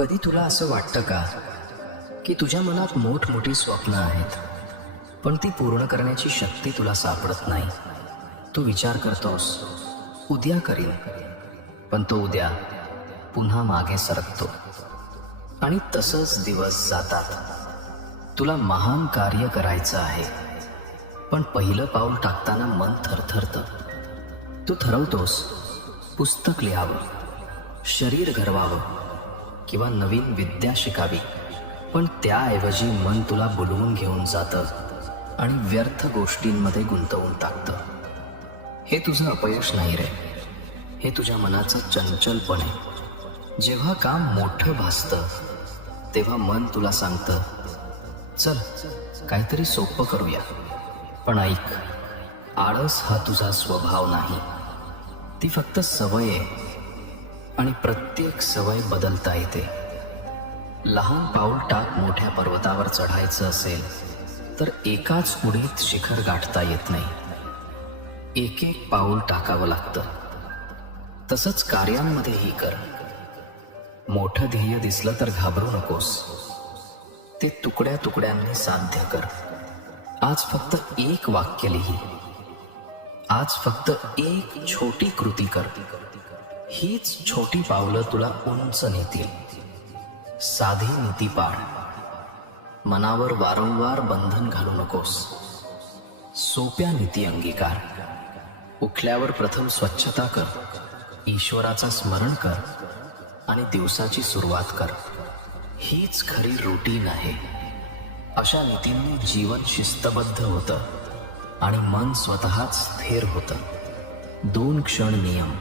कधी तुला असं वाटतं का की तुझ्या मनात मोठमोठी स्वप्न आहेत, पण ती पूर्ण करण्याची शक्ती तुला सापडत नाही? तू विचार करतोस उद्या करीन, पण तो उद्या पुन्हा मागे सरकतो आणि तसंच दिवस जातात. तुला महान कार्य करायचं आहे, पण पहिलं पाऊल टाकताना मन थरथरतं. तू ठरवतोस पुस्तक लिहावं, शरीर घडवावं किंवा नवीन विद्या शिकावी, पण त्याऐवजी मन तुला बोलवून घेऊन जातं आणि व्यर्थ गोष्टींमध्ये गुंतवून टाकतं. हे तुझं अपयश नाही रे, हे तुझ्या मनाचं चंचलपण आहे. जेव्हा काम मोठं भासतं तेव्हा मन तुला सांगतं, चल काहीतरी सोपं करूया. पण ऐक, आळस हा तुझा स्वभाव नाही, ती फक्त सवय आहे आणि प्रत्येक सवय बदलता येते. लहान पाऊल टाक मोठ्या पर्वतावर चढायचं असेल तर एकाच उडीत शिखर गाठता येत नाही, एक एक पाऊल टाकावं लागतं. तसंच कार्यांमध्येही कर. मोठं ध्येय दिसलं तर घाबरू नकोस, ते तुकड्या तुकड्यांनी साध्य कर. आज फक्त एक वाक्य लिही, आज फक्त एक छोटी कृती कर. हीच छोटी पावलं तुला उंच नेतील. साधी नीती पाळ, मनावर वारंवार बंधन घालू नकोस. सोप्या नीती अंगीकार. उठल्यावर प्रथम स्वच्छता कर, ईश्वराचा स्मरण कर आणि दिवसाची सुरुवात कर. हीच खरी रुटीन आहे. अशा नीतींनी जीवन शिस्तबद्ध होतं आणि मन स्वतःच स्थिर होतं. 2 क्षण नियम.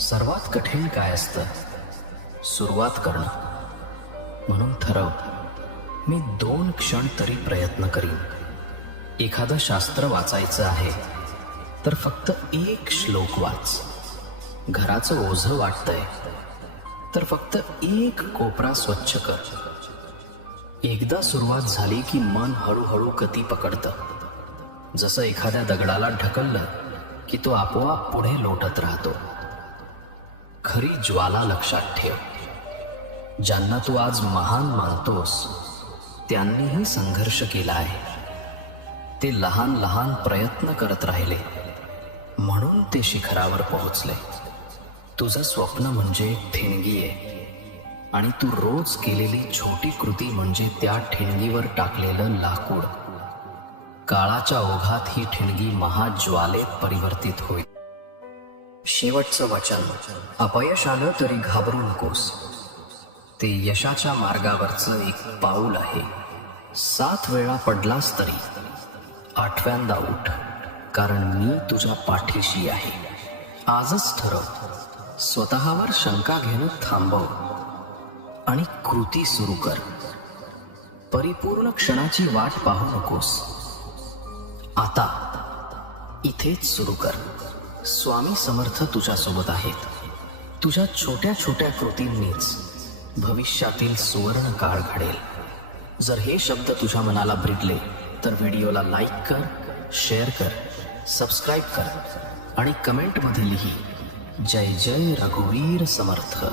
सर्वात कठीण काय असतं? सुरुवात करणं. म्हणून ठरव, मी 2 क्षण तरी प्रयत्न करीन. एखादं शास्त्र वाचायचं आहे तर फक्त 1 श्लोक वाच. घराचं ओझं वाटतंय तर फक्त 1 कोपरा स्वच्छ कर. एकदा सुरुवात झाली की मन हळूहळू गती पकडतं. जसं एखाद्या दगडाला ढकललं की तो आपोआप पुढे लोटत राहतो. खरी ज्वाला लक्षात ठेव. ज्यांना तू आज महान मानतोस त्यांनीही संघर्ष केला आहे. ते लहान लहान प्रयत्न करत राहिले म्हणून ते शिखरावर पोहोचले. तुझं स्वप्न म्हणजे एक ठिणगी आहे आणि तू रोज केलेली छोटी कृती म्हणजे त्या ठिणगीवर टाकलेलं लाकूड. काळाच्या ओघात ही ठिणगी महाज्वालेत परिवर्तित होईल. शेवटचं वचन. अपयश आलं तरी घाबरू नकोस, ते यशाच्या मार्गावरचं एक पाऊल आहे. 7 वेळा पडलास तरी 8व्यांदा उठ, कारण मी तुझ्या पाठीशी आहे. आजच ठरव, स्वतःवर शंका घेणं थांबव आणि कृती सुरू कर. परिपूर्ण क्षणाची वाट पाहू नकोस, आता इथेच सुरू कर. स्वामी समर्थ तुझ्यासोबत आहेत. तुझ्या छोट्या छोट्या कृतींनीच भविष्यातील सुवर्ण काळ घडेल. जर हे शब्द तुझ्या मनाला भिडले तर व्हिडिओला लाईक कर, शेअर कर, सबस्क्राईब कर आणि कमेंटमध्ये लिही, जय जय रघुवीर समर्थ.